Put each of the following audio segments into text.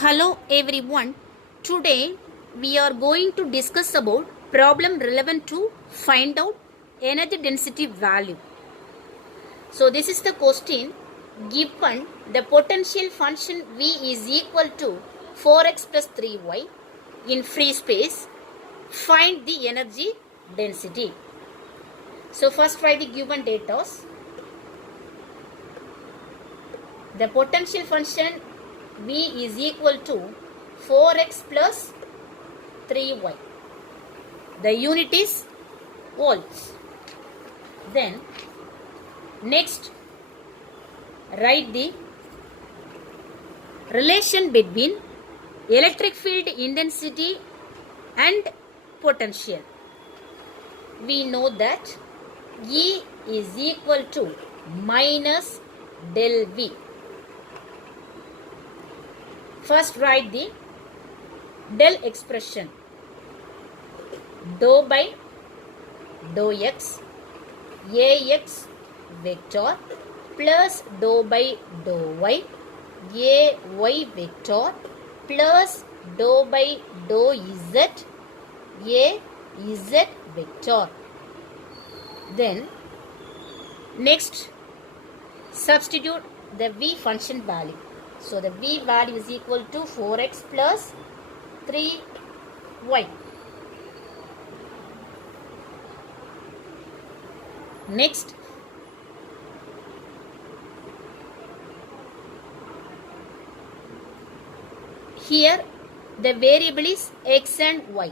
Hello everyone. Today we are going to discuss about problem relevant to find out energy density value. So this is the question. Given the potential function V is equal to 4x plus 3y in free space, find the energy density. So first write the given data. The potential function V is equal to 4x plus 3y. The unit is volts. Then next write the relation between electric field intensity and potential. We know that E is equal to minus del V. First write the del expression. Dou by dou x, Ax vector plus dou by dou y, Ay vector plus dou by dou z, Az vector. Then next substitute the V function value. So the V value is equal to 4x plus 3y. Next, here the variable is x and y.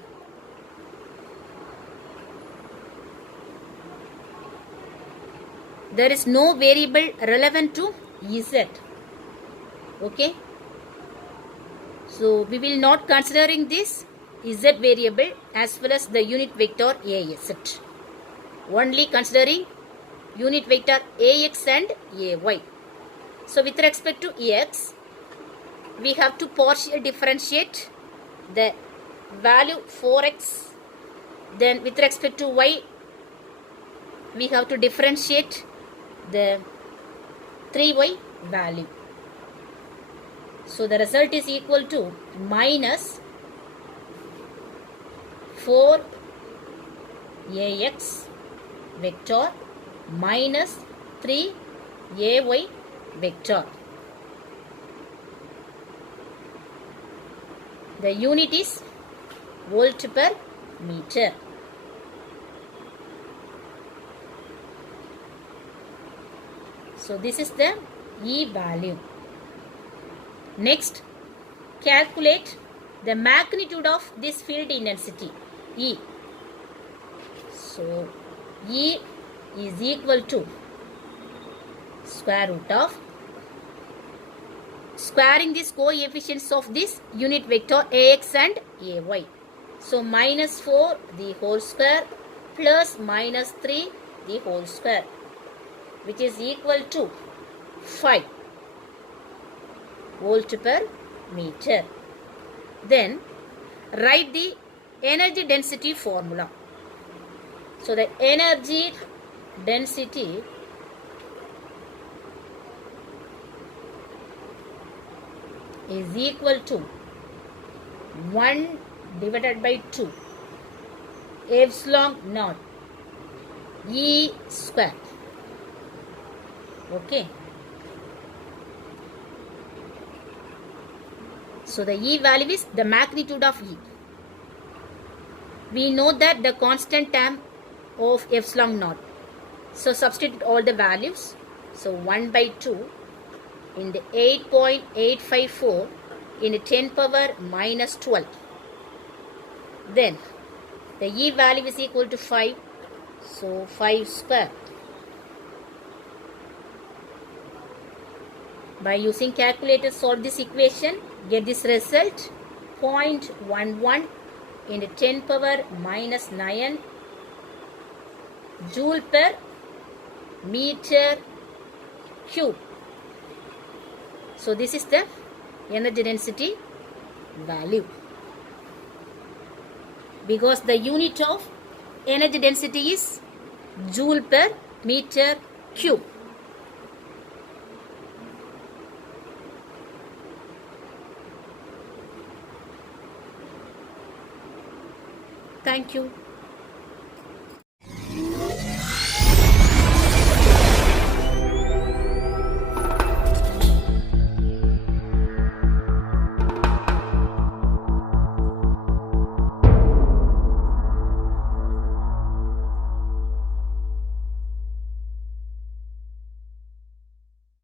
There is no variable relevant to z. Okay, so we will not considering this z variable as well as the unit vector as. Only considering unit vector ax and ay. So with respect to x, we have to partially differentiate the value 4x. Then with respect to y, we have to differentiate the 3y value. So the result is equal to minus 4ax vector minus 3ay vector. The unit is volt per meter. So this is the E value. Next, calculate the magnitude of this field intensity, E. So, E is equal to square root of squaring these coefficients of this unit vector Ax and Ay. So, minus 4 the whole square plus minus 3 the whole square, which is equal to 5 volt per meter. Then write the energy density formula. So the energy density is equal to 1 divided by 2 epsilon naught E square. Okay. So the E value is the magnitude of E. We know that the constant term of epsilon naught. So substitute all the values. So 1 by 2 in the 8.854 in the 10 power minus 12. Then the E value is equal to 5. So 5 square. By using calculator, solve this equation. Get this result, 0.11 in the 10 power minus 9 joule per meter cube. So this is the energy density value. Because the unit of energy density is joule per meter cube. Thank you.